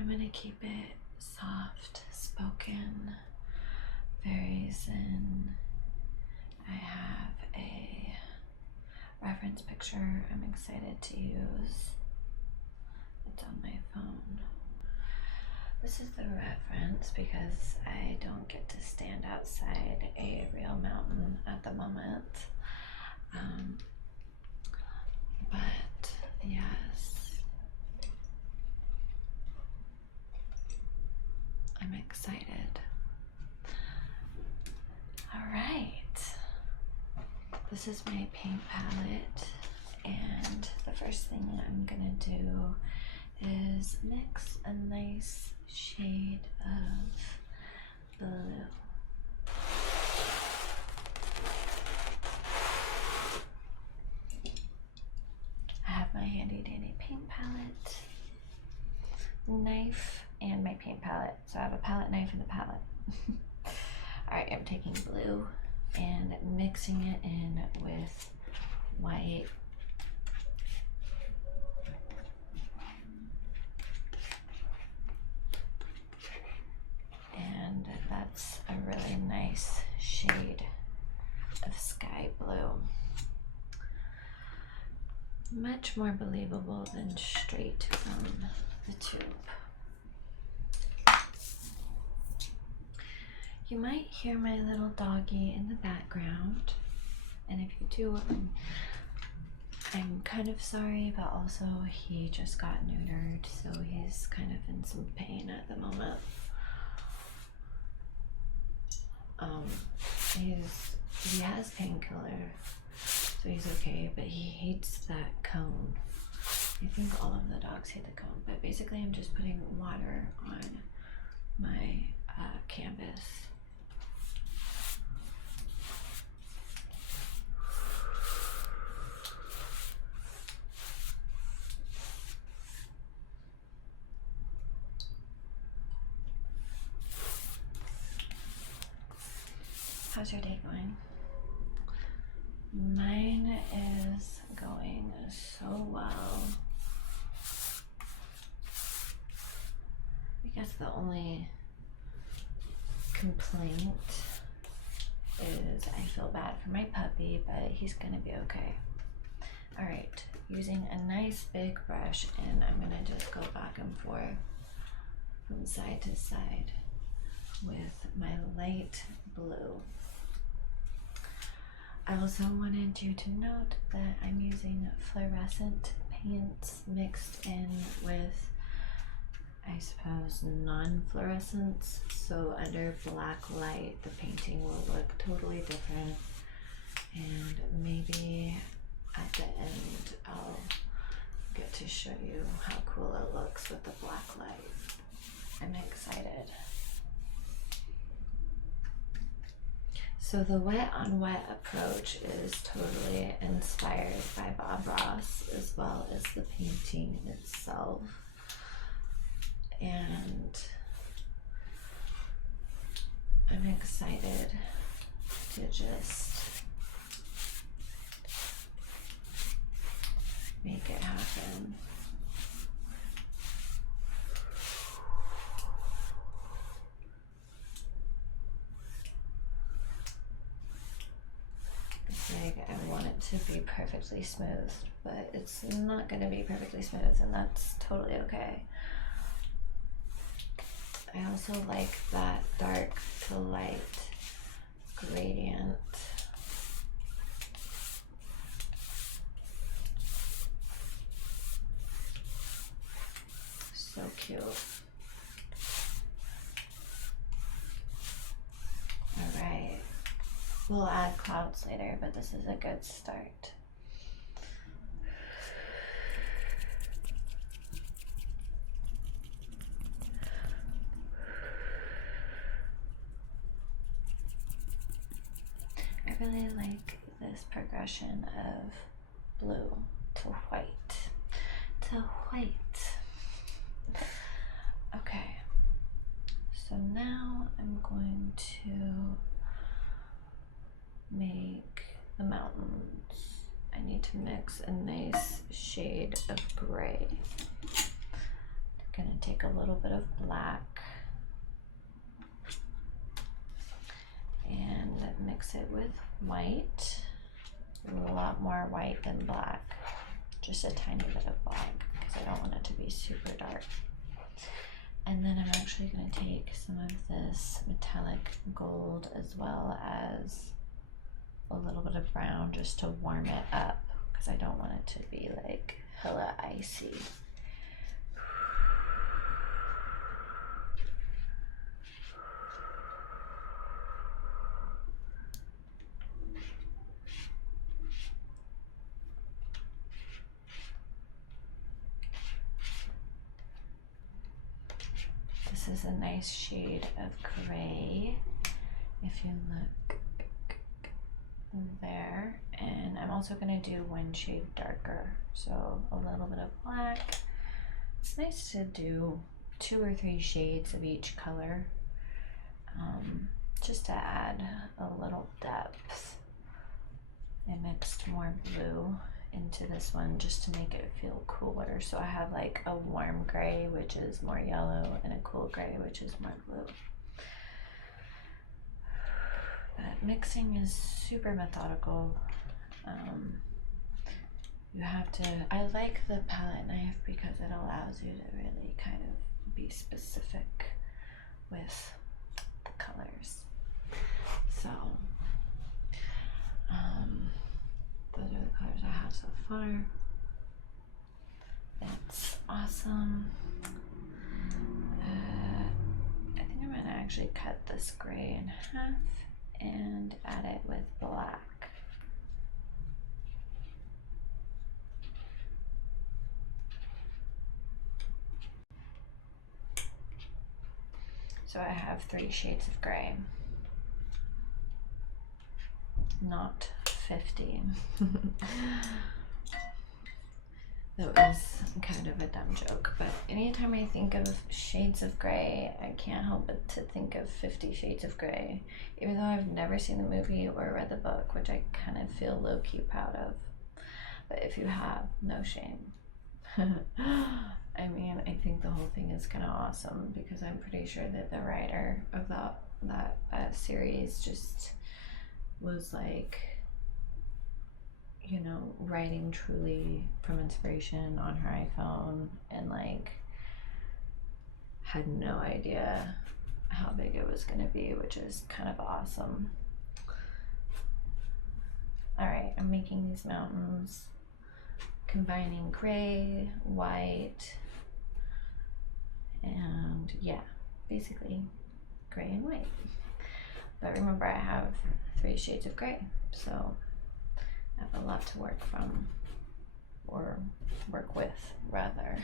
I'm gonna keep it soft spoken, very zen. I have a reference picture I'm excited to use. It's on my phone. This is the reference because I don't get to stand outside a real mountain at the moment. But yes, I'm excited. All right. This is my paint palette, and the first thing I'm gonna do is mix a nice shade of blue. I have my handy dandy paint palette, knife, and my paint palette. So I have a palette knife and a palette. Alright, I'm taking blue and mixing it in with white. And that's a really nice shade of sky blue. Much more believable than straight from the tube. You might hear my little doggy in the background, and if you do, I'm kind of sorry, but also he just got neutered, so he's kind of in some pain at the moment. He has painkiller, so he's okay, but he hates that cone. I think all of the dogs hate the cone, but basically I'm just putting water on my canvas. How's your day going? Mine is going so well. I guess the only complaint is I feel bad for my puppy, but he's gonna be okay. All right, using a nice big brush, and I'm gonna just go back and forth from side to side with my light blue. I also wanted you to note that I'm using fluorescent paints mixed in with, I suppose, non-fluorescents. So under black light, the painting will look totally different. And maybe at the end, I'll get to show you how cool it looks with the black light. I'm excited. So the wet on wet approach is totally inspired by Bob Ross, as well as the painting itself. And I'm excited to just make it happen. I want it to be perfectly smooth, but it's not going to be perfectly smooth, and that's totally okay. I also like that dark to light gradient. So cute. All right. We'll add clouds later, but this is a good start. I really like this progression of blue to white to white. Okay, so now I'm going to make the mountains. I need to mix a nice shade of gray to gonna take a little bit of black and mix it with white. A lot more white than black. Just a tiny bit of black because I don't want it to be super dark. And then I'm actually going to take some of this metallic gold as well as a little bit of brown just to warm it up because I don't want it to be like hella icy. This is a nice shade of gray if you look there, and I'm also going to do one shade darker, so a little bit of black. It's nice to do 2 or 3 shades of each color just to add a little depth. I mixed more blue into this one just to make it feel cooler, so I have like a warm gray which is more yellow and a cool gray which is more blue. But mixing is super methodical. You have to, I like the palette knife because it allows you to really kind of be specific with the colors. So those are the colors I have so far. It's awesome. I think I'm gonna actually cut this gray in half and add it with black. So I have 3 shades of gray, not 50. That was kind of a dumb joke, but anytime I think of shades of gray, I can't help but to think of 50 Shades of Grey, even though I've never seen the movie or read the book, which I kind of feel low-key proud of. But if you have, no shame. I mean, I think the whole thing is kind of awesome because I'm pretty sure that the writer of that series just was like, you know, writing truly from inspiration on her iPhone and like had no idea how big it was going to be, which is kind of awesome. All right, I'm making these mountains, combining gray, white, and yeah, basically gray and white. But remember, I have 3 shades of gray, so I have a lot to work from, or work with, rather.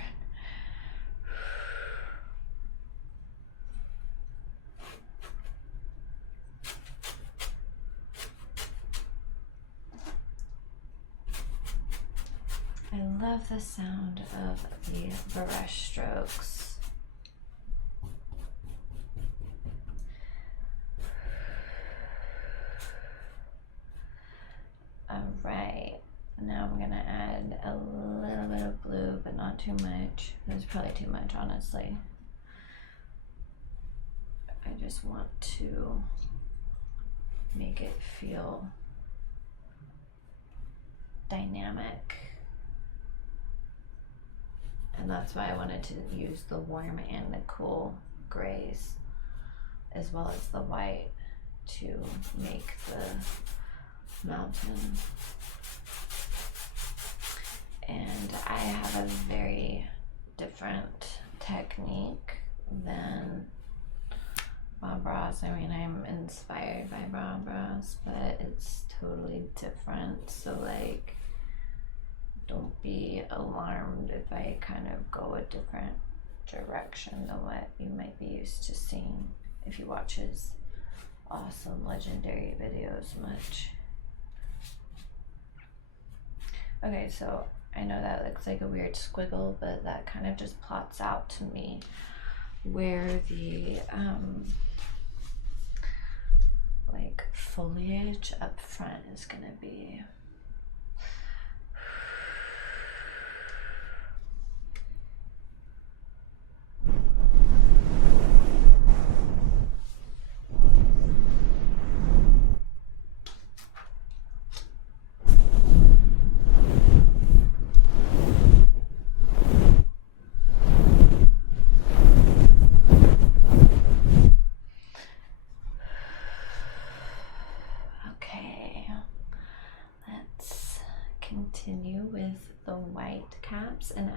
I love the sound of the brush strokes. Alright, now I'm gonna add a little bit of blue, but not too much. There's probably too much, honestly. I just want to make it feel dynamic. And that's why I wanted to use the warm and the cool grays as well as the white to make the mountain. And I have a very different technique than Bob Ross. I mean, I'm inspired by Bob Ross, but it's totally different. So like, don't be alarmed if I kind of go a different direction than what you might be used to seeing if you watch his awesome legendary videos much. Okay, so I know that looks like a weird squiggle, but that kind of just plots out to me where the like foliage up front is gonna be.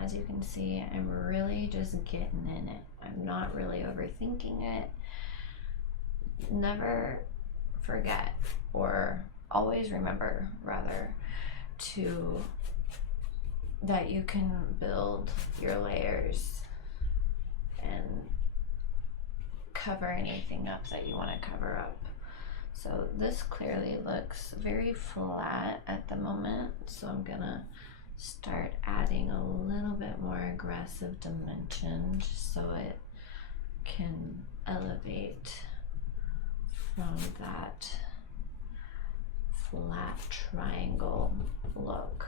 as you can see, I'm really just getting in it. I'm not really overthinking it. Never forget, or always remember rather, that you can build your layers and cover anything up that you want to cover up. So this clearly looks very flat at the moment, so I'm gonna start adding a little bit more aggressive dimension just so it can elevate from that flat triangle look.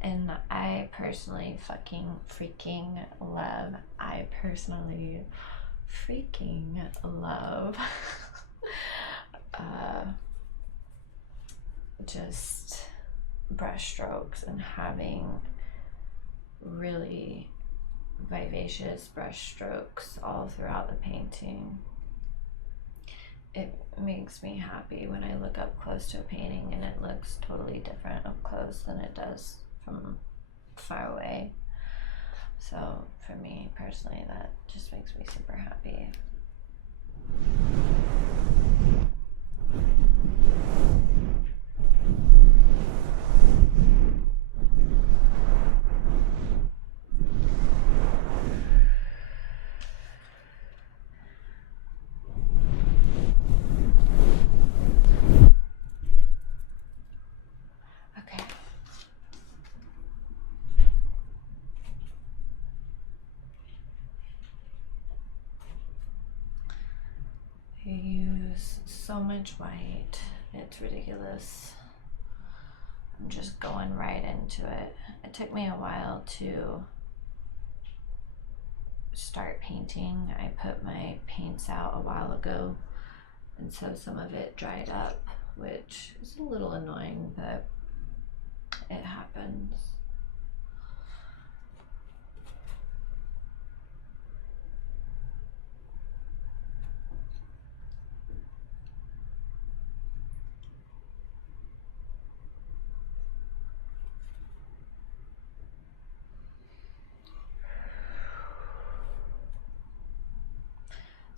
And I personally freaking love just brush strokes and having really vivacious brush strokes all throughout the painting. It makes me happy when I look up close to a painting and it looks totally different up close than it does from far away. So for me personally, that just makes me super happy. I use so much white, it's ridiculous. I'm just going right into it. It took me a while to start painting. I put my paints out a while ago, and so some of it dried up, which is a little annoying, but it happens.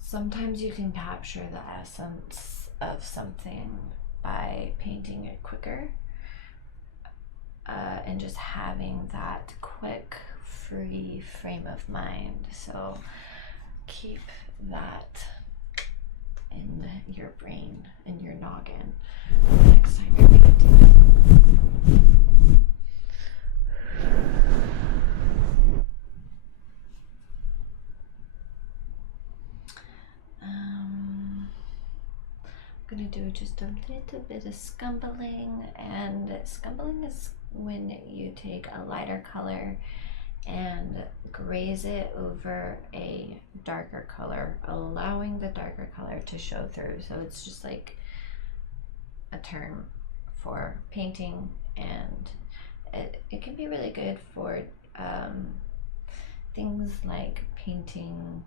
Sometimes you can capture the essence of something by painting it quicker and just having that quick, free frame of mind. So keep that in your brain, in your noggin, next time you're painting. I'm gonna do just a little bit of scumbling, and scumbling is when you take a lighter color and graze it over a darker color, allowing the darker color to show through. So it's just like a term for painting, and it can be really good for things like painting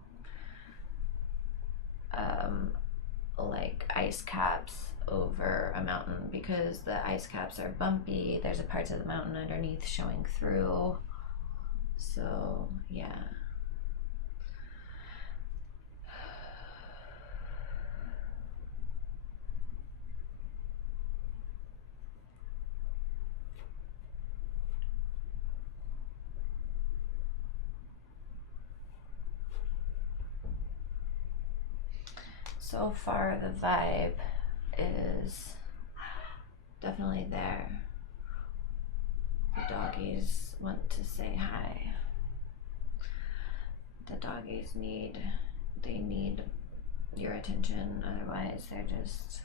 like ice caps over a mountain, because the ice caps are bumpy. There's a parts of the mountain underneath showing through. So yeah. So far the vibe is definitely there. The doggies want to say hi. The doggies need your attention, otherwise they're just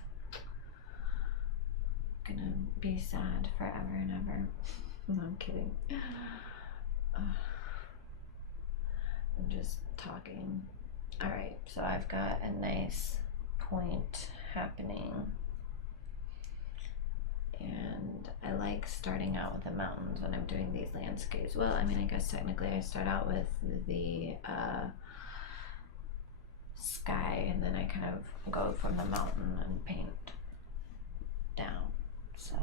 gonna be sad forever and ever. No, I'm kidding. I'm just talking. Alright, so I've got a nice point happening, and I like starting out with the mountains when I'm doing these landscapes. Well, I mean, I guess technically I start out with the sky, and then I kind of go from the mountain and paint down. So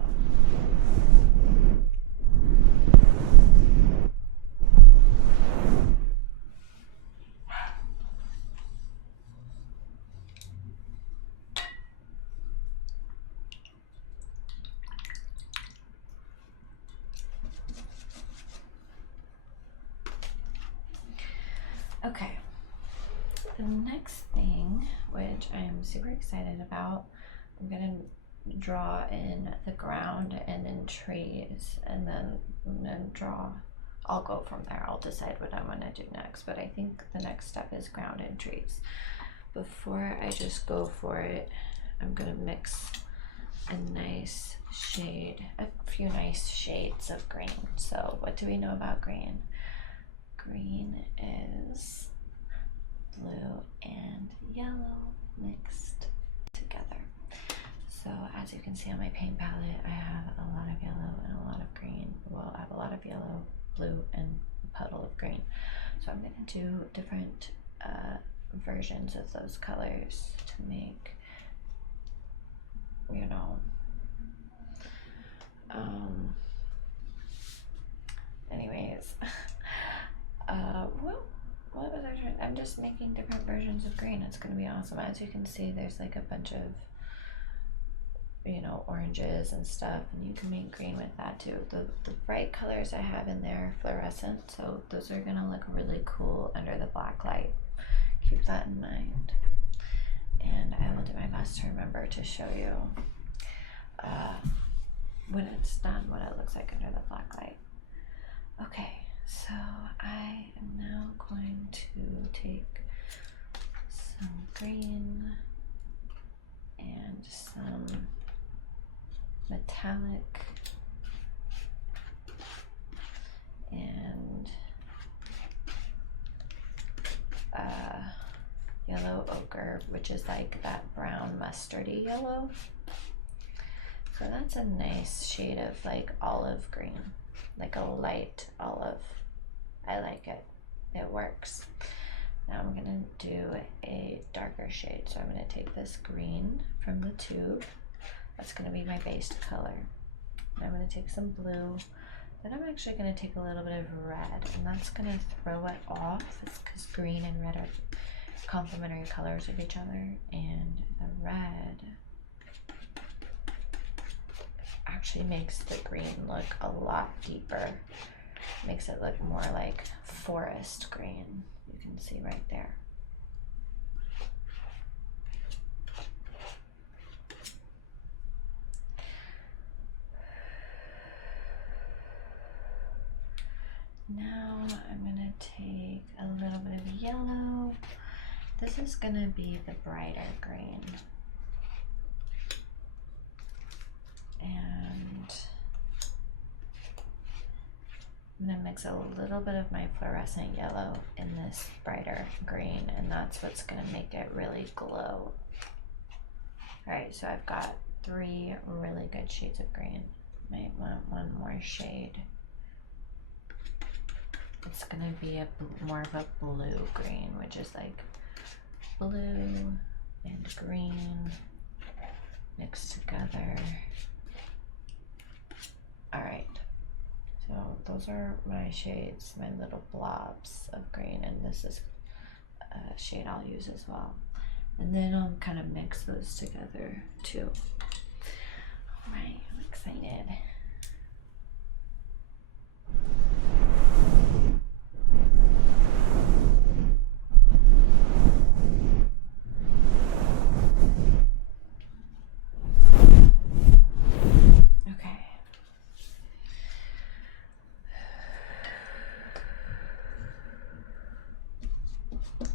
okay, the next thing, which I'm super excited about, I'm gonna draw in the ground and then trees, and then draw. I'll go from there. I'll decide what I'm gonna do next, but I think the next step is ground and trees. Before I just go for it, I'm gonna mix a few nice shades of green. So what do we know about green? Green is blue and yellow mixed together. So as you can see on my paint palette, I have a lot of yellow and a lot of green. Well, I have a lot of yellow, blue, and a puddle of green. So I'm gonna do different versions of those colors to make, you know, anyways, well, what was I trying? I'm just making different versions of green. It's gonna be awesome. As you can see, there's like a bunch of, you know, oranges and stuff, and you can make green with that too. The bright colors I have in there are fluorescent, so those are gonna look really cool under the black light. Keep that in mind. And I will do my best to remember to show you when it's done what it looks like under the black light. Okay, so I am now going to take some green and some metallic and yellow ochre, which is like that brown mustardy yellow. So that's a nice shade of like olive green, like a light olive. I like it. It works. Now I'm gonna do a darker shade. So I'm gonna take this green from the tube. That's gonna be my base color. And I'm gonna take some blue. Then I'm actually gonna take a little bit of red, and that's gonna throw it off. It's because green and red are complementary colors of each other, and the red actually makes the green look a lot deeper. Makes it look more like forest green. You can see right there. Now I'm gonna take a little bit of yellow. This is gonna be the brighter green. And I'm gonna mix a little bit of my fluorescent yellow in this brighter green, and that's what's gonna make it really glow. All right, so I've got 3 really good shades of green. Might want one more shade. It's gonna be more of a blue green, which is like blue and green mixed together. All right, so those are my shades, my little blobs of green, and this is a shade I'll use as well. And then I'll kind of mix those together too. All right, I'm excited.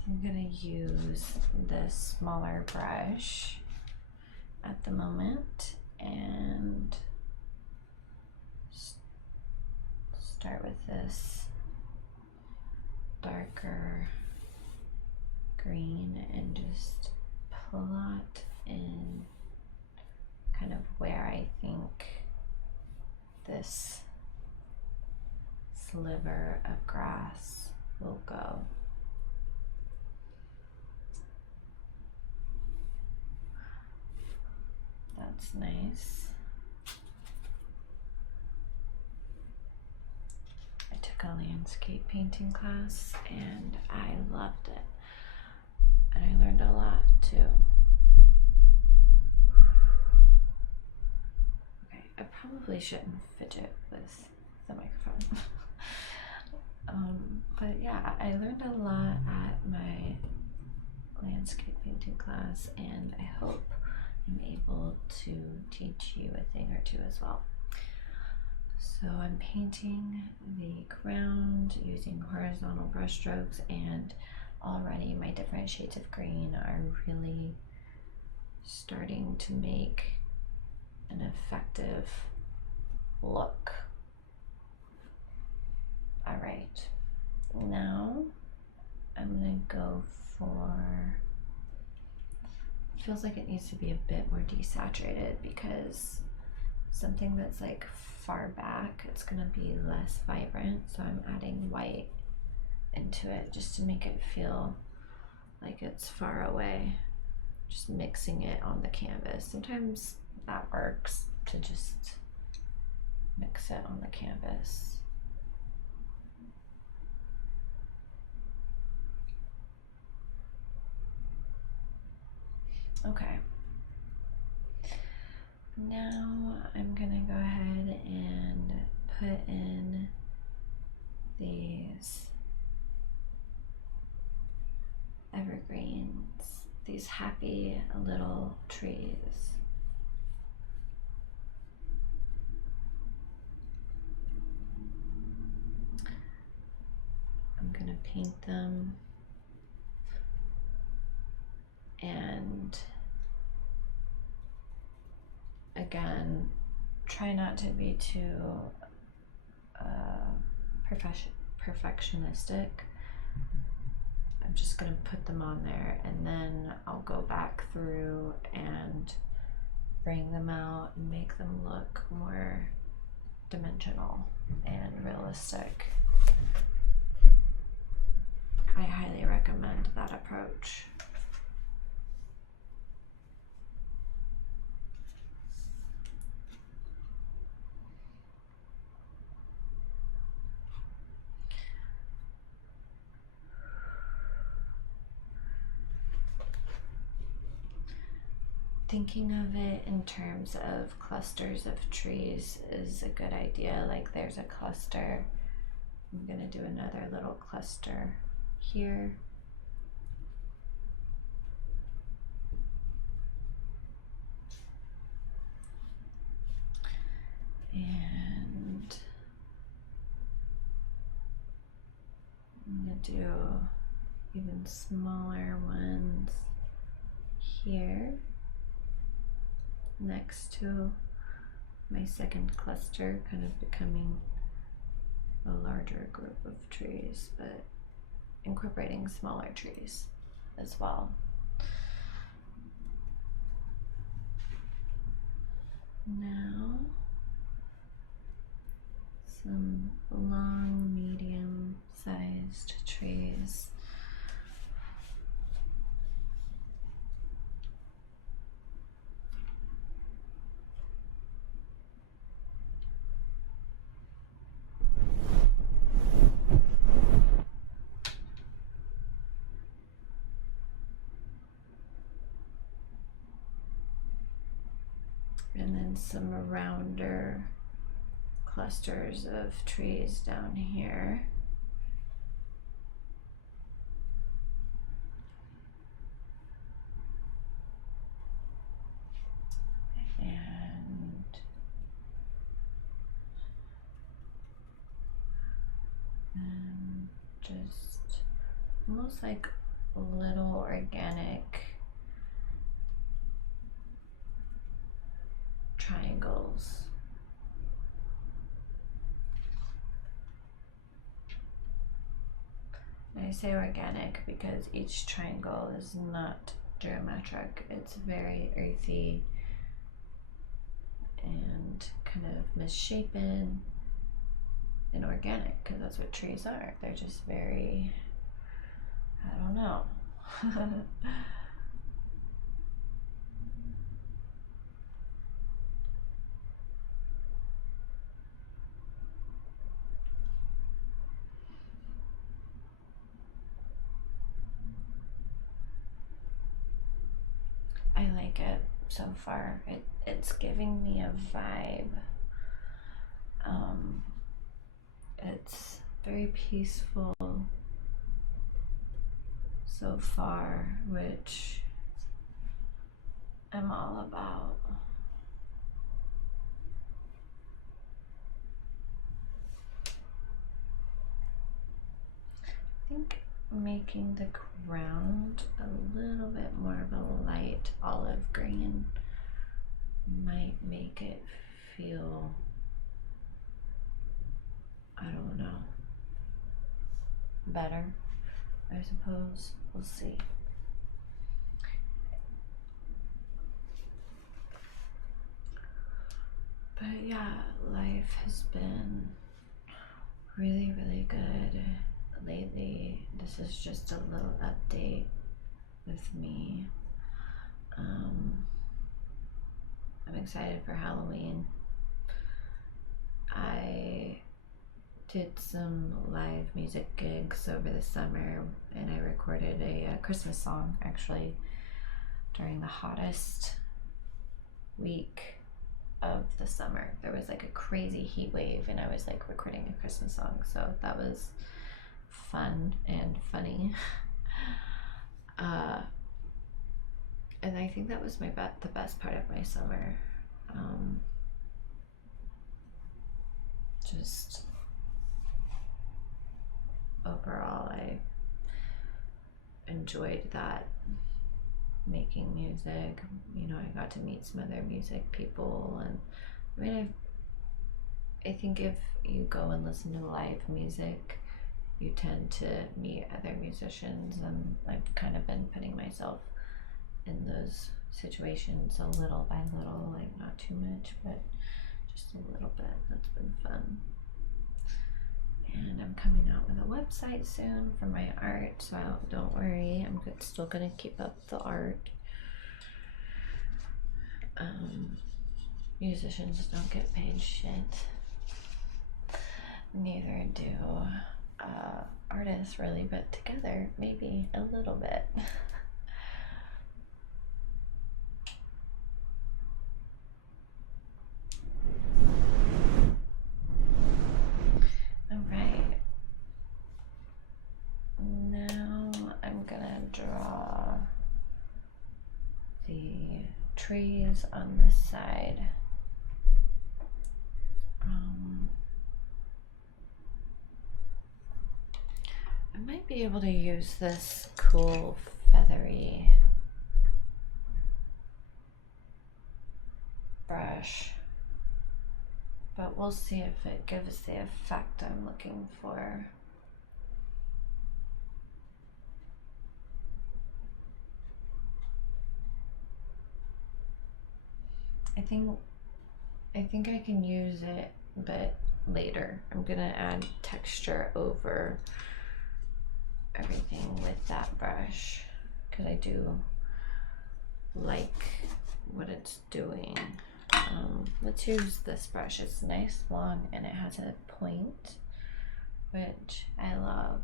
I'm gonna use this smaller brush at the moment and start with this darker green and just plot in kind of where I think this sliver of grass will go. That's nice. took a landscape painting class and I loved it. And I learned a lot too. Okay, I probably shouldn't fidget with the microphone. But yeah, I learned a lot at my landscape painting class, and I hope I'm able to teach you a thing or two as well. So I'm painting the ground using horizontal brush strokes, and already my different shades of green are really starting to make an effective look. All right, now I'm gonna go for, feels like it needs to be a bit more desaturated because something that's like far back, it's gonna be less vibrant. So I'm adding white into it just to make it feel like it's far away. Just mixing it on the canvas. Sometimes that works, to just mix it on the canvas. Okay. Now I'm gonna go ahead and put in these evergreens, these happy little trees. I'm gonna paint them, and again, try not to be too perfectionistic. I'm just gonna put them on there, and then I'll go back through and bring them out and make them look more dimensional and realistic. I highly recommend that approach. Thinking of it in terms of clusters of trees is a good idea. Like there's a cluster, I'm gonna do another little cluster here. And I'm gonna do even smaller ones here next to my second cluster, kind of becoming a larger group of trees, but incorporating smaller trees as well. Now, some long, medium-sized trees. And then some rounder clusters of trees down here. And just almost like little organic triangles. And I say organic because each triangle is not geometric. It's very earthy and kind of misshapen and organic, because that's what trees are. They're just very, I don't know. like it so far. It's giving me a vibe. It's very peaceful so far, which I'm all about. I think making the ground a little bit more of a light olive green might make it feel, I don't know, better, I suppose. We'll see. But yeah, life has been really, really good lately. This is just a little update with me. I'm excited for Halloween. I did some live music gigs over the summer, and I recorded a Christmas song actually during the hottest week of the summer. There was like a crazy heat wave, and I was like recording a Christmas song, so that was fun and funny. And I think that was the best part of my summer. Just overall, I enjoyed that, making music. You know, I got to meet some other music people, and I mean, I think if you go and listen to live music, you tend to meet other musicians, and I've kind of been putting myself in those situations a little by little, like not too much, but just a little bit. That's been fun. And I'm coming out with a website soon for my art, so don't worry, I'm still gonna keep up the art. Musicians don't get paid shit. Neither do artists really, but together maybe a little bit. Alright, now I'm gonna draw the trees on this side. I might be able to use this cool feathery brush, but we'll see if it gives the effect I'm looking for. I think I can use it, but later. I'm gonna add texture over everything with that brush because I do like what it's doing. Let's use this brush. It's nice, long, and it has a point, which I love.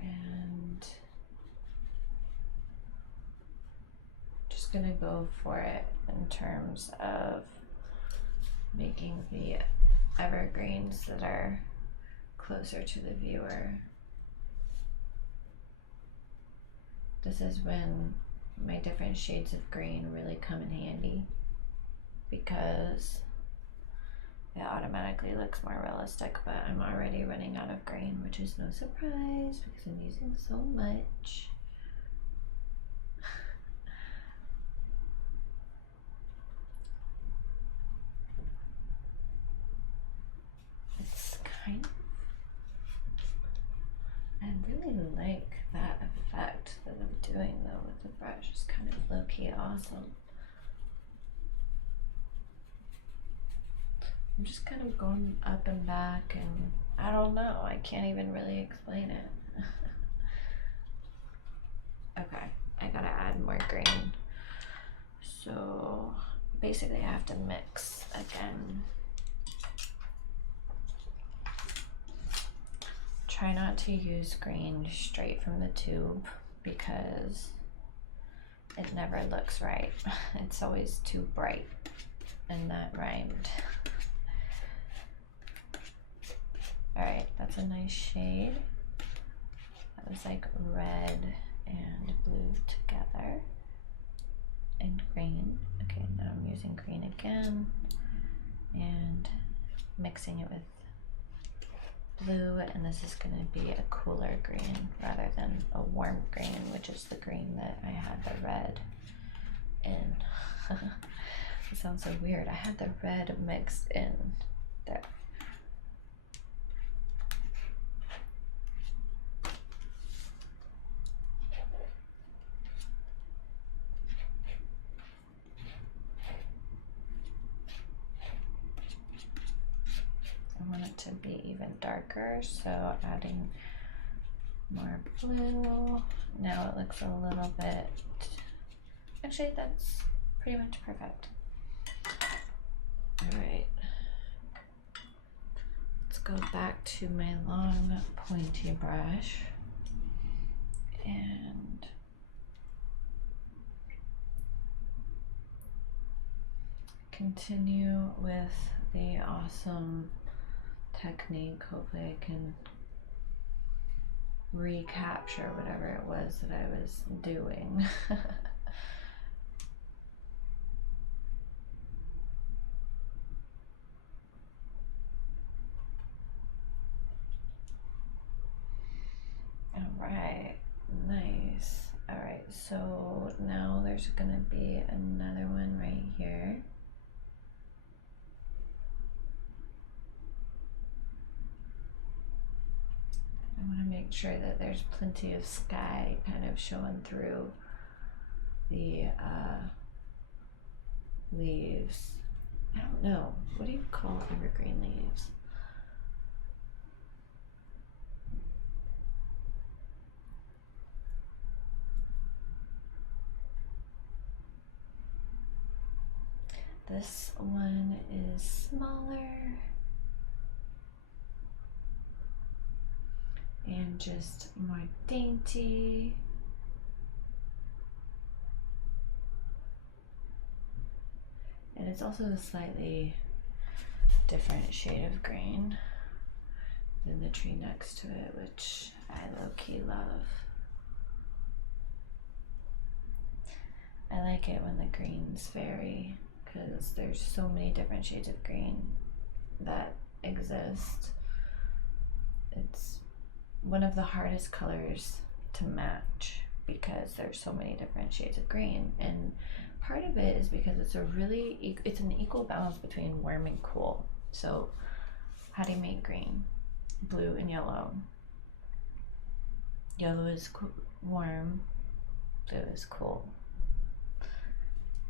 And just gonna go for it in terms of making the evergreens that are closer to the viewer. This is when my different shades of green really come in handy, because it automatically looks more realistic, but I'm already running out of green, which is no surprise because I'm using so much. It's kind of, I really like that effect that I'm doing though with the brush. It's kind of low-key awesome. I'm just kind of going up and back, and I don't know, I can't even really explain it. Okay, I gotta add more green. So basically I have to mix again. Try not to use green straight from the tube because it never looks right. It's always too bright, and that rhymed. All right, that's a nice shade. That was like red and blue together, and green. Okay, now I'm using green again and mixing it with blue, and this is going to be a cooler green rather than a warm green, which is the green that I had the red in. It sounds so weird. I had the red mixed in there. I want it to be even darker, so adding more blue. Now it looks a little bit, actually that's pretty much perfect. All right, let's go back to my long pointy brush and continue with the awesome technique. Hopefully I can recapture whatever it was that I was doing. All right, nice. All right, so now there's gonna be another one right here. I want to make sure that there's plenty of sky kind of showing through the leaves. I don't know, what do you call evergreen leaves? This one is smaller and just more dainty. And it's also a slightly different shade of green than the tree next to it, which I low-key love. I like it when the greens vary because there's so many different shades of green that exist. It's one of the hardest colors to match because there's so many different shades of green, and part of it is because it's it's an equal balance between warm and cool. So how do you make green? Blue and yellow. Yellow is warm, blue is cool.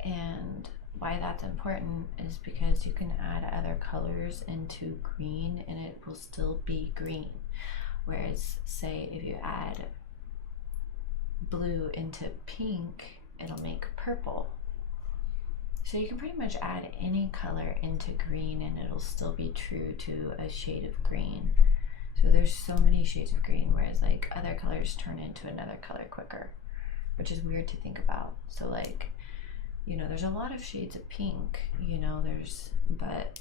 And why that's important is because you can add other colors into green and it will still be green. Whereas, say, if you add blue into pink, it'll make purple. So you can pretty much add any color into green and it'll still be true to a shade of green. So there's so many shades of green, whereas like other colors turn into another color quicker, which is weird to think about. So like, you know, there's a lot of shades of pink, you know, but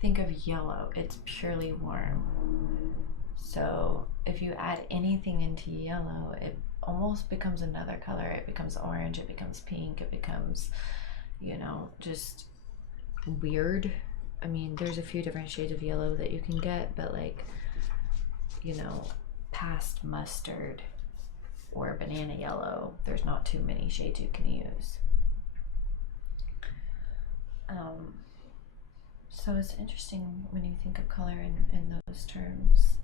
think of yellow, it's purely warm. So if you add anything into yellow, it almost becomes another color. It becomes orange, it becomes pink, it becomes, you know, just weird. I mean, there's a few different shades of yellow that you can get, but like, you know, past mustard or banana yellow, there's not too many shades you can use. So it's interesting when you think of color in those terms.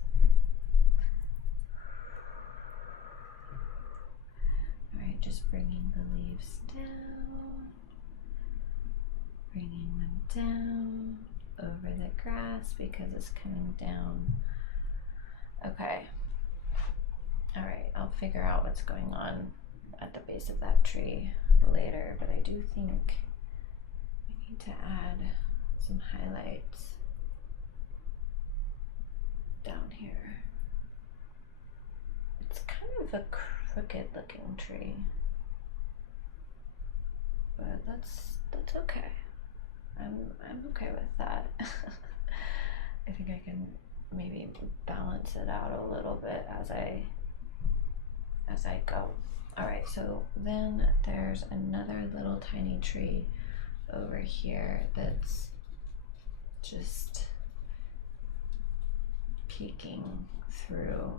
All right, just bringing the leaves down, bringing them down over the grass because it's coming down. Okay. All right, I'll figure out what's going on at the base of that tree later, but I do think need to add some highlights down here. It's kind of a crooked looking tree, but that's okay. I'm okay with that. I think I can maybe balance it out a little bit as I go. All right, so then there's another little tiny tree over here that's just peeking through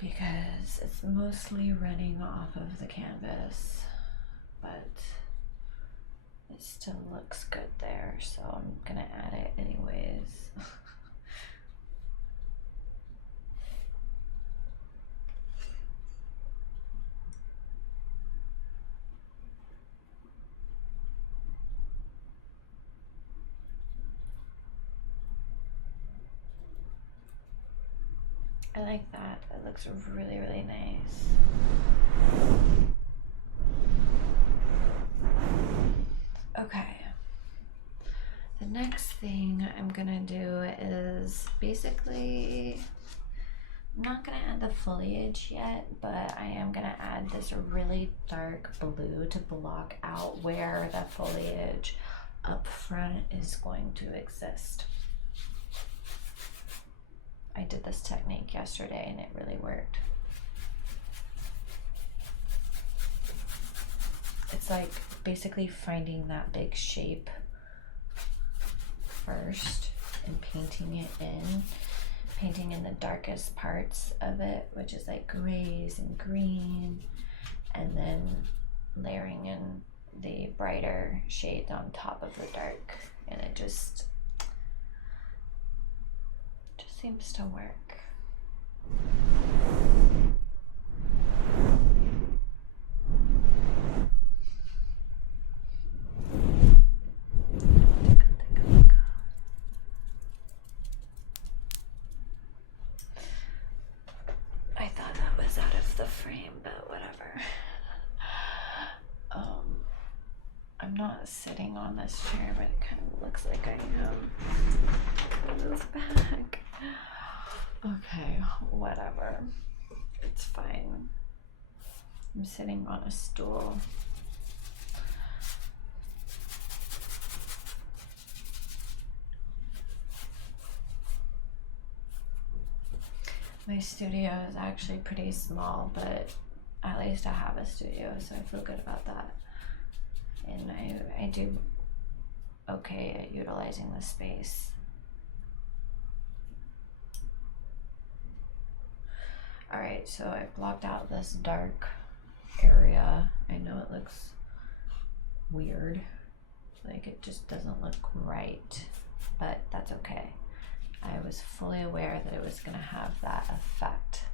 because it's mostly running off of the canvas, but it still looks good there, so I'm gonna add it anyways. I like that. It looks really, really nice. Okay. The next thing I'm gonna do is basically, I'm not gonna add the foliage yet, but I am gonna add this really dark blue to block out where the foliage up front is going to exist. I did this technique yesterday and it really worked. It's like basically finding that big shape first and painting in the darkest parts of it, which is like grays and green, and then layering in the brighter shades on top of the dark, and it just seems to work. I thought that was out of the frame, but whatever. I'm not sitting on this chair, but it kind of looks like I am. Move back. Okay, whatever. It's fine. I'm sitting on a stool. My studio is actually pretty small, but at least I have a studio, so I feel good about that. And I do okay at utilizing the space. All right, so I blocked out this dark area. I know it looks weird, like it just doesn't look right, but that's okay. I was fully aware that it was gonna have that effect.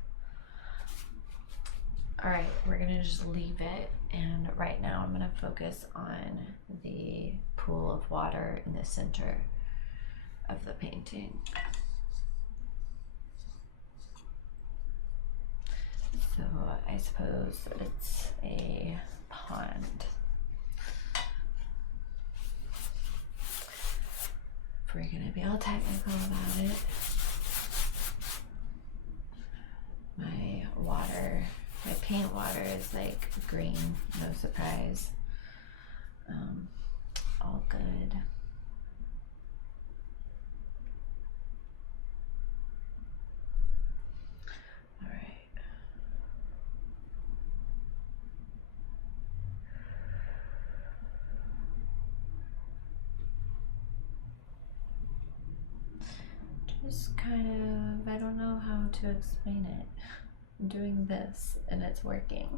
All right, we're gonna just leave it, and right now I'm gonna focus on the pool of water in the center of the painting. So I suppose it's a pond. If we're gonna be all technical about it, my paint water is like green, no surprise. All good. All right. Just kind of, I don't know how to explain it. I'm doing this and it's working.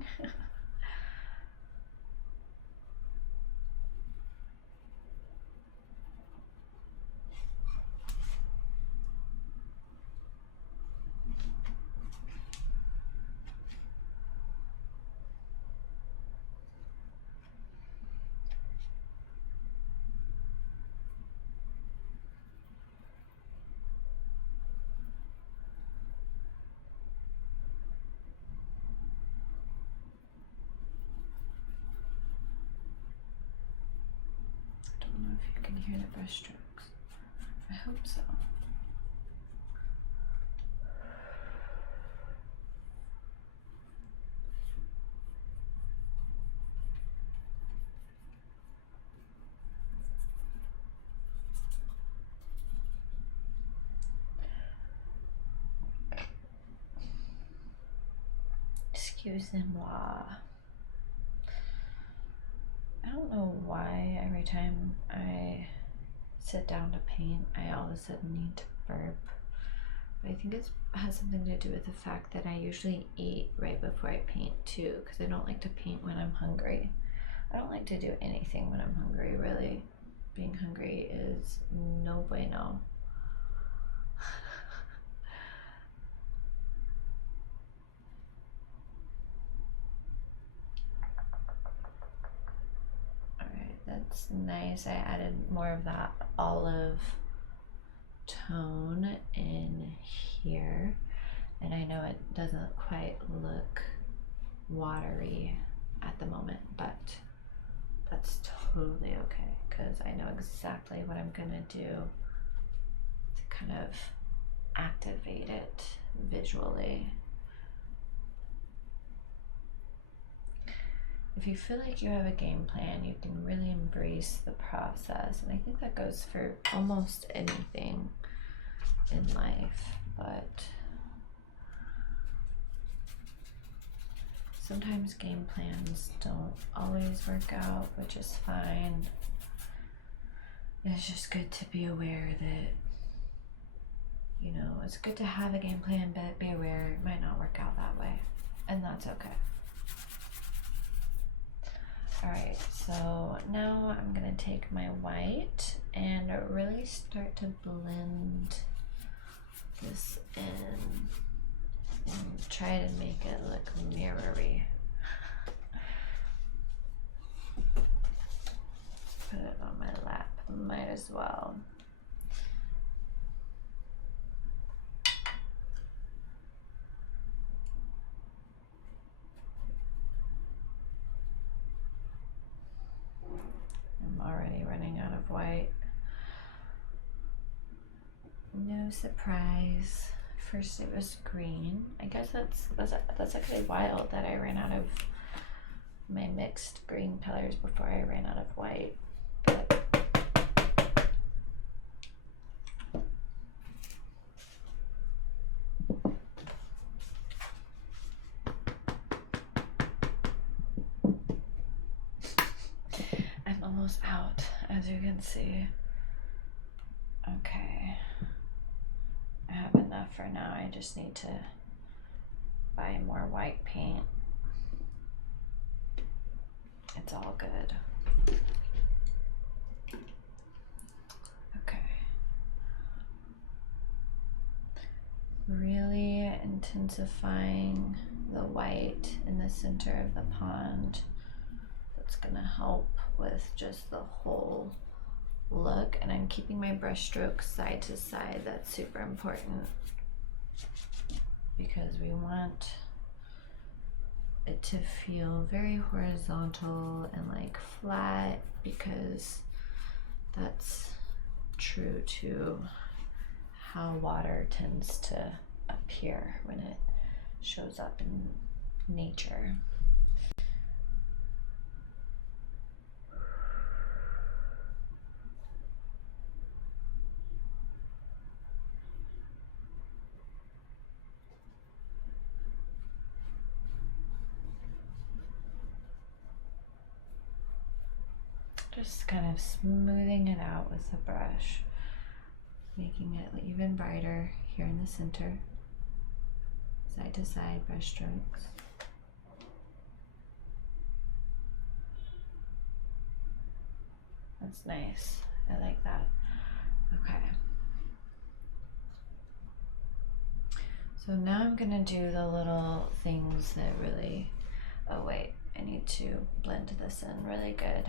hear the brush strokes? I hope so. Excusez-moi. I don't know why every time I sit down to paint, I all of a sudden need to burp. But I think it has something to do with the fact that I usually eat right before I paint too, because I don't like to paint when I'm hungry. I don't like to do anything when I'm hungry, really. Being hungry is no bueno. Alright, that's nice. I added more of that olive tone in here, and I know it doesn't quite look watery at the moment, but that's totally okay because I know exactly what I'm gonna do to kind of activate it visually. If you feel like you have a game plan, you can really embrace the process, and I think that goes for almost anything in life, but sometimes game plans don't always work out, which is fine. It's just good to be aware that, you know, it's good to have a game plan, but be aware it might not work out that way, and that's okay. Alright, so now I'm gonna take my white and really start to blend this in and try to make it look mirrory. Put it on my lap, might as well. I'm already running out of white. No surprise. First it was green. I guess that's actually wild that I ran out of my mixed green colors before I ran out of white. But I'm almost out, as you can see. Okay. I have enough for now. I just need to buy more white paint. It's all good. Okay. Really intensifying the white in the center of the pond. That's gonna help with just the whole look, and I'm keeping my brush strokes side to side. That's super important because we want it to feel very horizontal and like flat, because that's true to how water tends to appear when it shows up in nature. Just kind of smoothing it out with the brush, making it even brighter here in the center. Side to side brush strokes. That's nice. I like that. Okay. So now I'm gonna do the little things that really, oh wait, I need to blend this in really good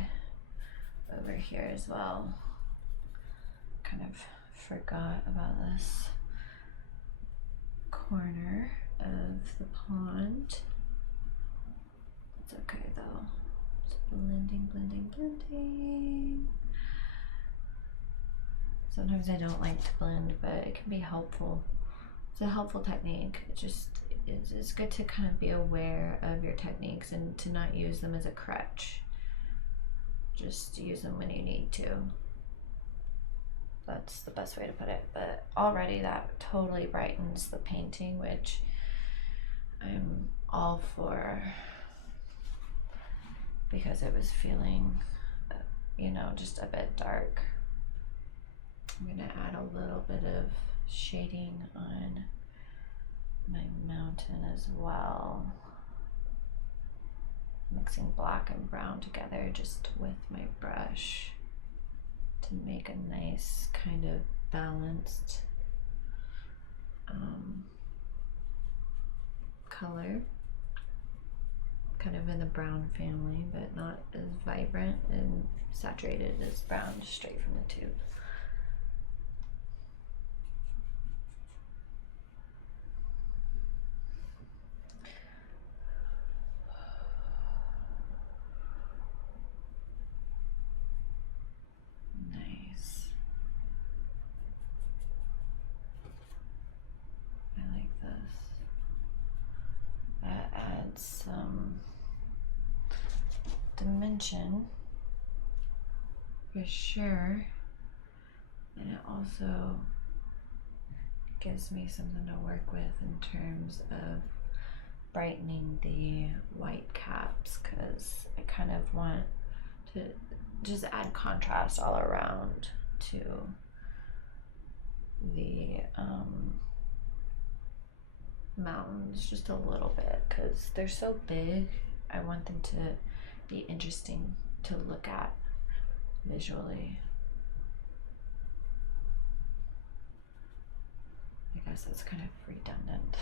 over here as well. Kind of forgot about this corner of the pond. It's okay though. Just blending, blending, blending. Sometimes I don't like to blend, but it can be helpful. It's a helpful technique. It's good to kind of be aware of your techniques and to not use them as a crutch. Just use them when you need to. That's the best way to put it. But already that totally brightens the painting, which I'm all for, because it was feeling, you know, just a bit dark. I'm gonna add a little bit of shading on my mountain as well. Mixing black and brown together just with my brush to make a nice kind of balanced color. Kind of in the brown family, but not as vibrant and saturated as brown, just straight from the tube. Nice. I like this. That adds some dimension for sure, and it also gives me something to work with in terms of brightening the white caps, because I kind of want to just add contrast all around to the mountains just a little bit, because they're so big. I want them to be interesting to look at visually. I guess that's kind of redundant.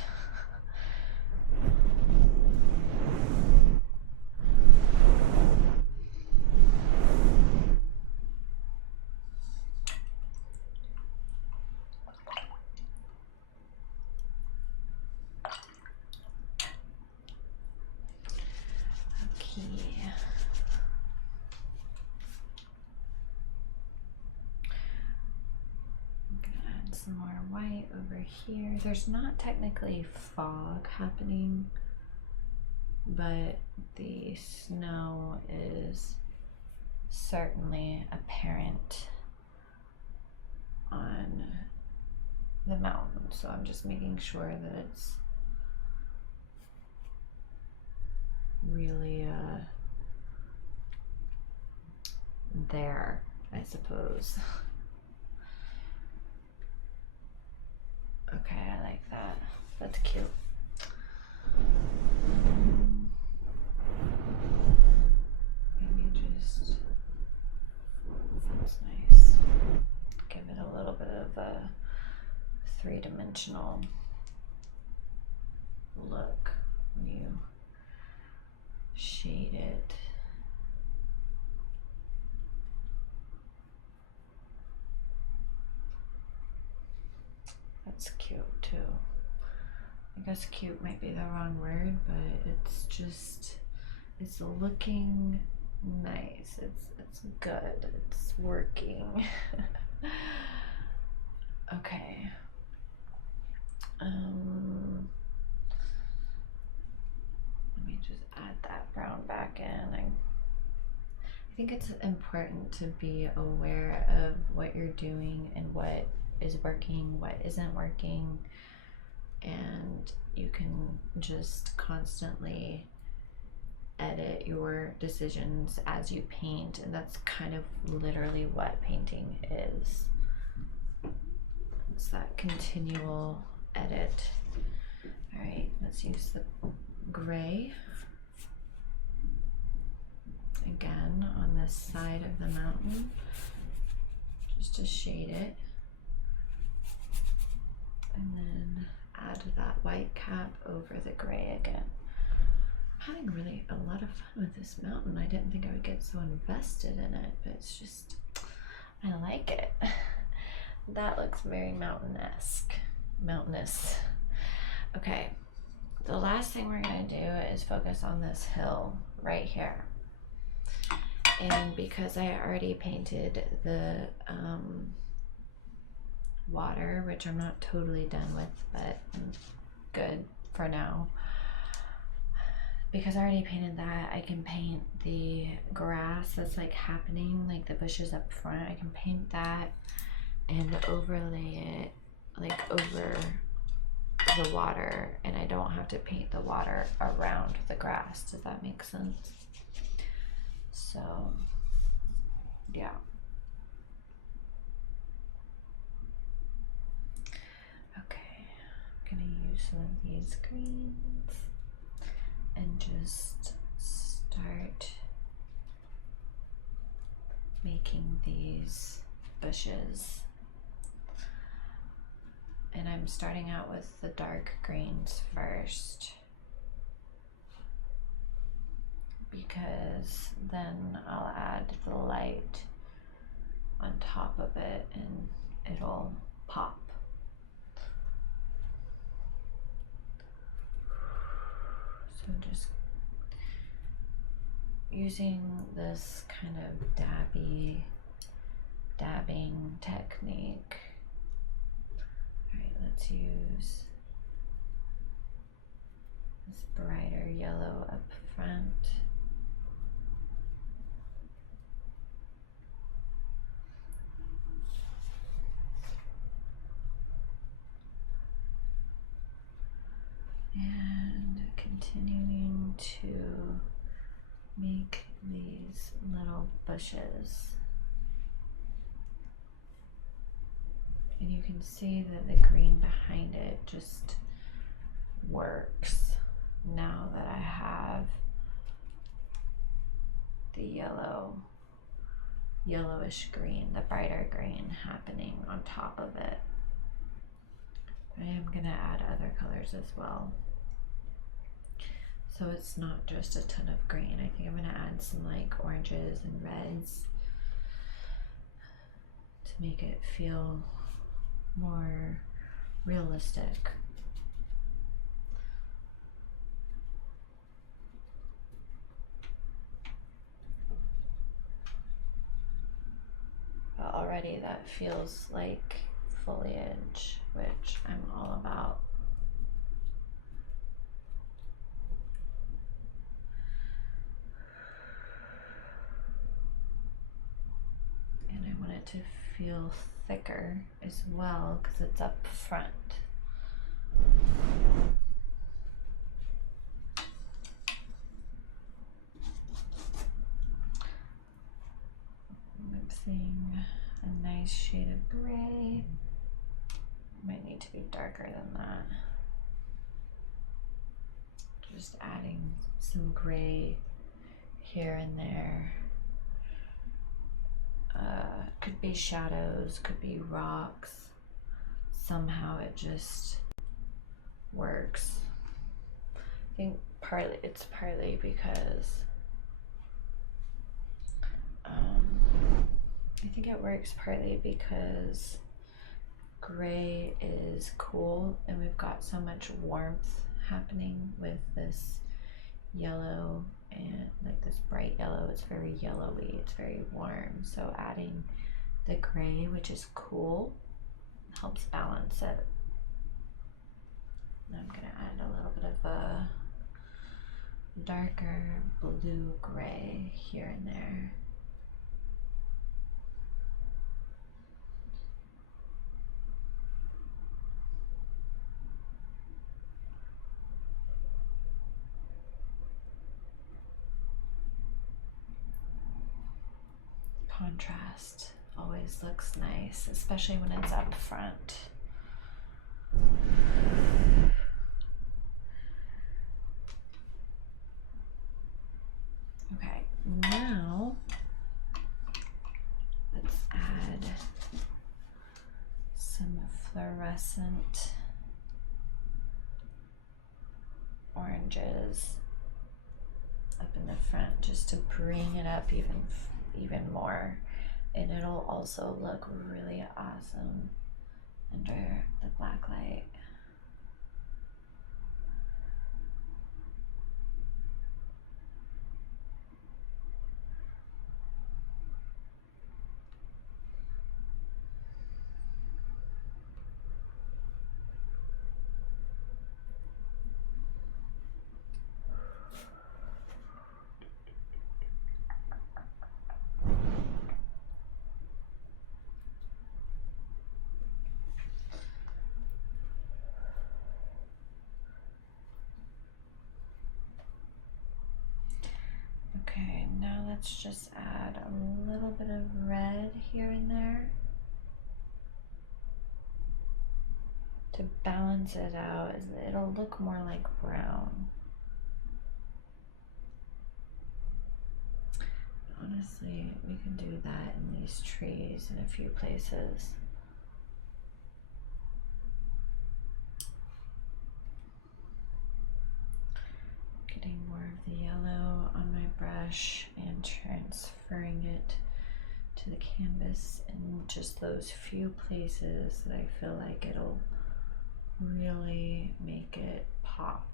Some more white over here. There's not technically fog happening, but the snow is certainly apparent on the mountain, so I'm just making sure that it's really there, I suppose. Okay, I like that. That's cute. Maybe just, that's nice. Give it a little bit of a three-dimensional look when you shade it. That's cute too. I guess cute might be the wrong word, but it's just, it's looking nice. It's good. It's working. Okay. Let me just add that brown back in. I think it's important to be aware of what you're doing and what is working, what isn't working, and you can just constantly edit your decisions as you paint, and that's kind of literally what painting is. It's that continual edit. All right, let's use the gray again on this side of the mountain just to shade it, and then add that white cap over the gray again. I'm having really a lot of fun with this mountain. I didn't think I would get so invested in it, but it's just, I like it. That looks very mountain-esque, mountainous. Okay, the last thing we're gonna do is focus on this hill right here. And because I already painted the water, which I'm not totally done with, but I'm good for now. Because I already painted that, I can paint the grass that's like happening, like the bushes up front. I can paint that and overlay it like over the water, and I don't have to paint the water around the grass. Does that make sense? So yeah. Okay, I'm gonna use some of these greens and just start making these bushes. And I'm starting out with the dark greens first, because then I'll add the light on top of it and it'll pop. So just using this kind of dabbing technique. All right, let's use this brighter yellow up front. And continuing to make these little bushes. And you can see that the green behind it just works now that I have the yellowish green, the brighter green happening on top of it. I am gonna add other colors as well. So it's not just a ton of green. I think I'm gonna add some like oranges and reds to make it feel more realistic. But already that feels like foliage, which I'm all about. And I want it to feel thicker as well because it's up front. Mixing a nice shade of gray. Might need to be darker than that. Just adding some gray here and there. Could be shadows, could be rocks. Somehow it just works. I think it's partly because I think it works partly because gray is cool and we've got so much warmth happening with this yellow and like this bright yellow. It's very yellowy, it's very warm. So adding the gray, which is cool, helps balance it. I'm gonna add a little bit of a darker blue gray here and there. Contrast always looks nice, especially when it's up front. Okay, now let's add some fluorescent oranges up in the front just to bring it up even more, and it'll also look really awesome under the black light. let's just add a little bit of red here and there to balance it out. It'll look more like brown. Honestly, we can do that in these trees in a few places. Getting more of the yellow on my brush and transferring it to the canvas in just those few places that I feel like it'll really make it pop.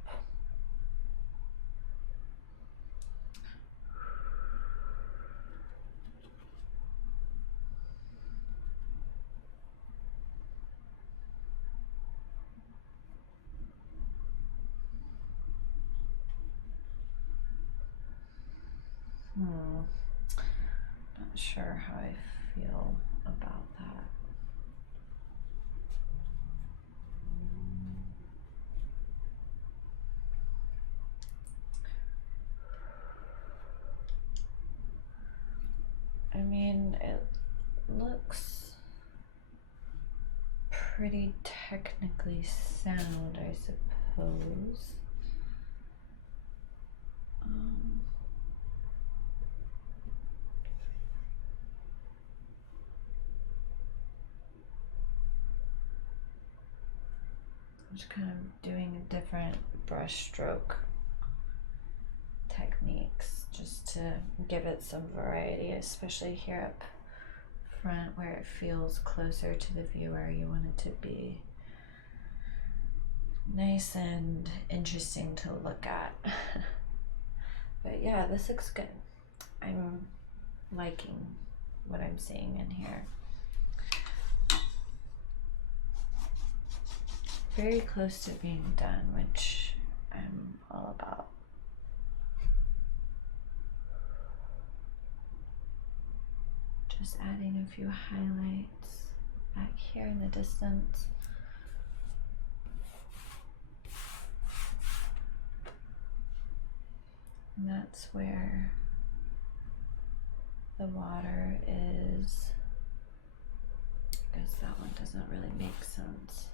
Not sure how I feel about that. I mean, it looks pretty technically sound, I suppose. Just kind of doing different brush stroke techniques just to give it some variety, especially here up front where it feels closer to the viewer. You want it to be nice and interesting to look at. But yeah, this looks good. I'm liking what I'm seeing in here. Very close to being done, which I'm all about. Just adding a few highlights back here in the distance. And that's where the water is. I guess that one doesn't really make sense.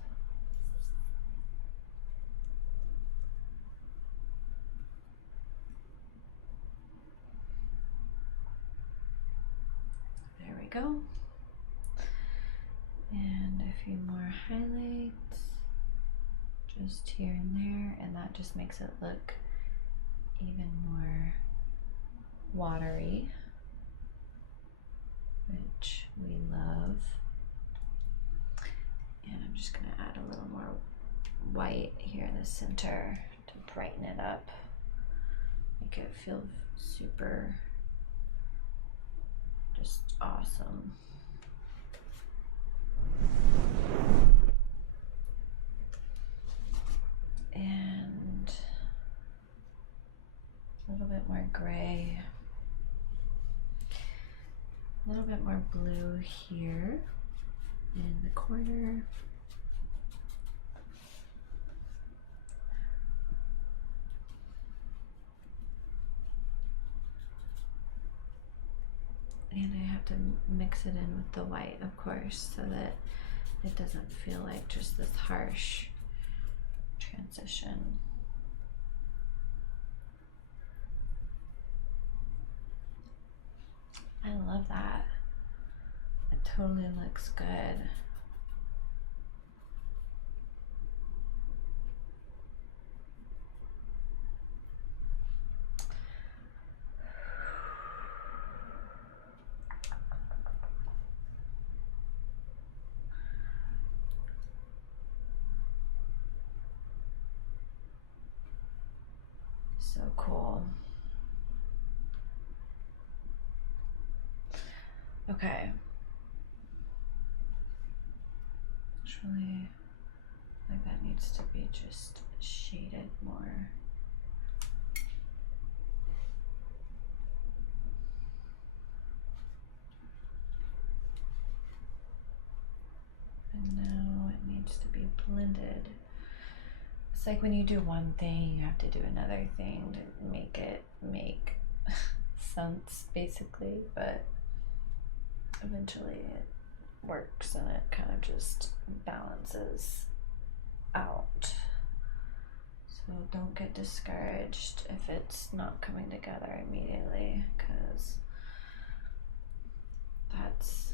There we go. And a few more highlights just here and there, and that just makes it look even more watery, which we love. And I'm just gonna add a little more white here in the center to brighten it up, make it feel super just awesome. And a little bit more gray, a little bit more blue here in the corner. And I have to mix it in with the white, of course, so that it doesn't feel like just this harsh transition. I love that. It totally looks good. So cool. Okay. Actually, like that needs to be just shaded more. And now it needs to be blended. It's like when you do one thing, you have to do another thing to make it make sense basically, but eventually it works and it kind of just balances out. So don't get discouraged if it's not coming together immediately, because that's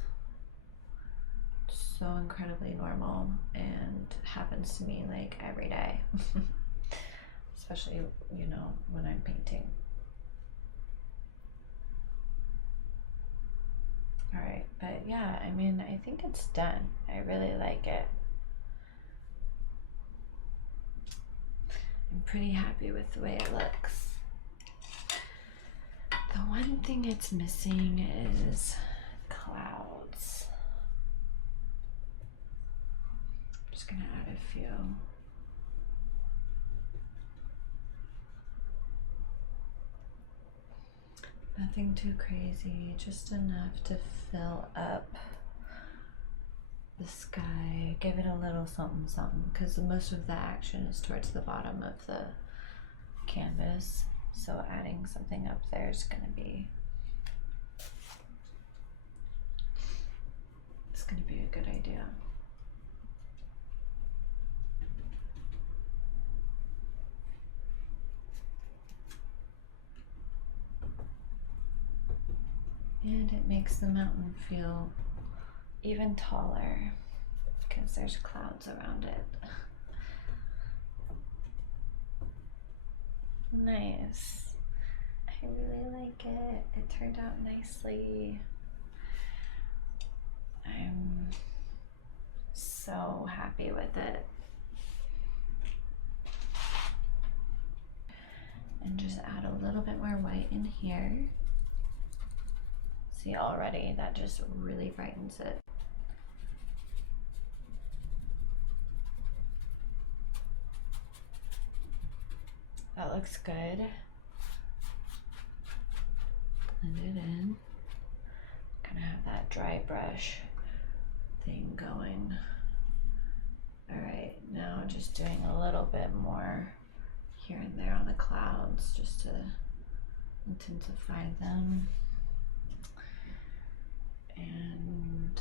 so incredibly normal and happens to me like every day. Especially, you know, when I'm painting. All right, but yeah, I mean, I think it's done. I really like it. I'm pretty happy with the way it looks. The one thing it's missing is clouds. I'm just gonna add a few. Nothing too crazy, just enough to fill up the sky, give it a little something something, because most of the action is towards the bottom of the canvas, so adding something up there is going to be a good idea. And it makes the mountain feel even taller because there's clouds around it. Nice. I really like it. It turned out nicely. I'm so happy with it. And just add a little bit more white in here. See, already that just really brightens it. That looks good. Blend it in. Gonna have that dry brush thing going. All right, now just doing a little bit more here and there on the clouds just to intensify them and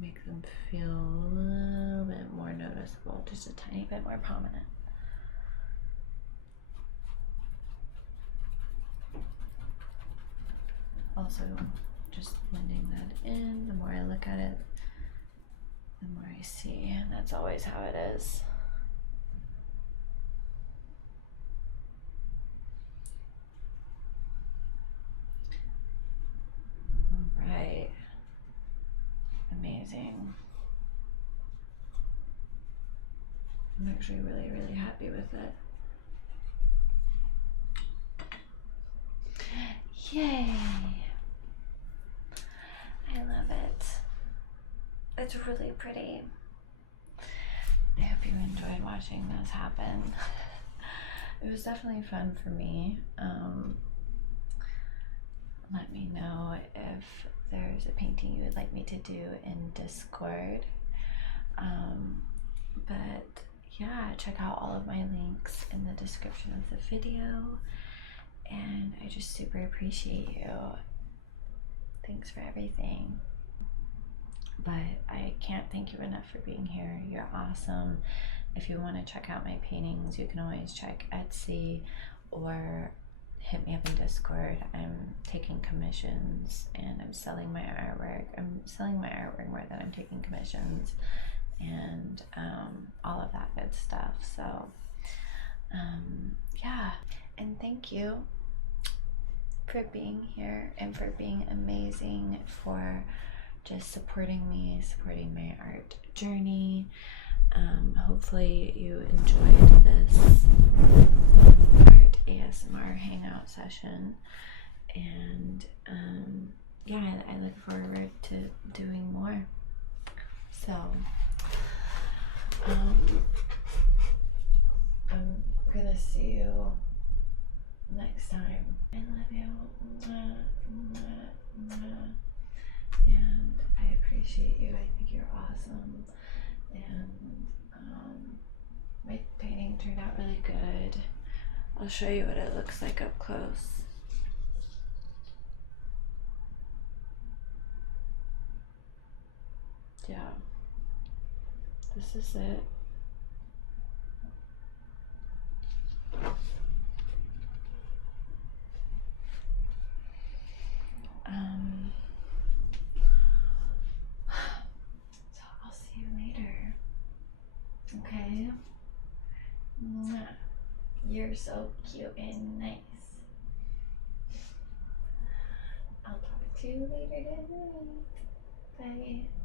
make them feel a little bit more noticeable, just a tiny bit more prominent. Also, just blending that in. The more I look at it, the more I see, and that's always how it is. All right, amazing. I'm actually really, really happy with it. Yay! I love it. It's really pretty. I hope you enjoyed watching this happen. It was definitely fun for me. Let me know if there's a painting you would like me to do in Discord. But yeah, check out all of my links in the description of the video. And I just super appreciate you. Thanks for everything. But I can't thank you enough for being here. You're awesome. If you want to check out my paintings, you can always check Etsy or hit me up in Discord. I'm taking commissions and I'm selling my artwork. I'm selling my artwork more than I'm taking commissions and all of that good stuff. So yeah, and thank you for being here and for being amazing, for just supporting me, supporting my art journey. Hopefully you enjoyed this art ASMR hangout session, and yeah, I look forward to doing more. So I'm gonna see you next time. I love you. Mwah, mwah, mwah. And I appreciate you. I think you're awesome. And my painting turned out really good. I'll show you what it looks like up close. yeah, this is it. So I'll see you later. Okay? Mwah. You're so cute and nice. I'll talk to you later tonight. Bye.